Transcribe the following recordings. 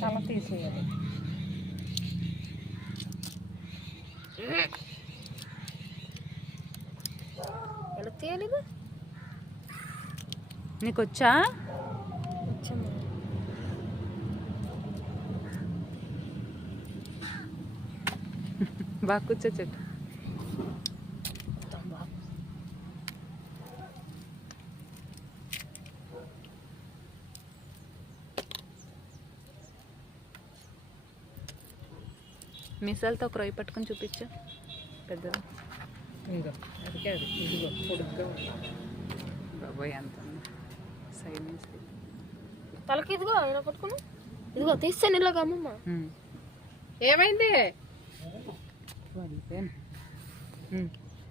తల తీసేయాలి. ఎలా తీయాలి ఇది? నీకు వచ్చా? బాగా కూర్చో చెట్టు. మిసాలతో ఒక రొయ్య పట్టుకొని చూపించు పెద్దది. ఇదిగో అది కాదు, ఇదిగో పొడుగ్గా బాబోయ్ అంత సైడ్ నుంచి తలకి ఇదిగో ఇలా పట్టుకుని ఇదిగో తీస్తాను ఇలాగ అమ్మమ్మ. ఏమైంది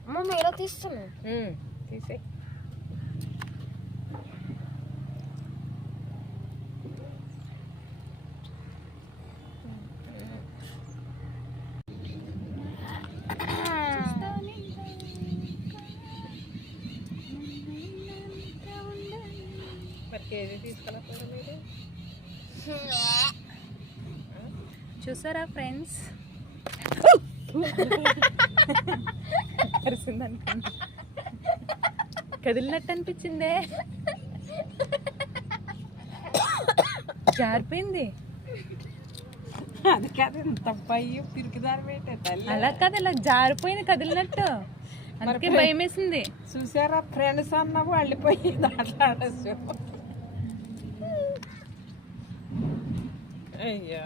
అమ్మమ్మ ఇలా తీస్తాను. తీసే. మరి కేజీ తీసుకెళ్ళకపోవడం మీరు? చూసారా ఫ్రెండ్స్? కరిసింది అనుకోండి, కదిలినట్టు అనిపించిందే, జారిపోయింది. అది కాదు, ఇంత పయ్యి పిరికిదారి పెట్టే తల్లి. అలా కాదు, ఇలా జారిపోయింది కదిలినట్టు, అందుకే భయం వేసింది. చూసారా ఫ్రెండ్స్ అన్నప్పుడు వెళ్ళిపోయి దాంట్లో ఆడచ్చు. అయ్యా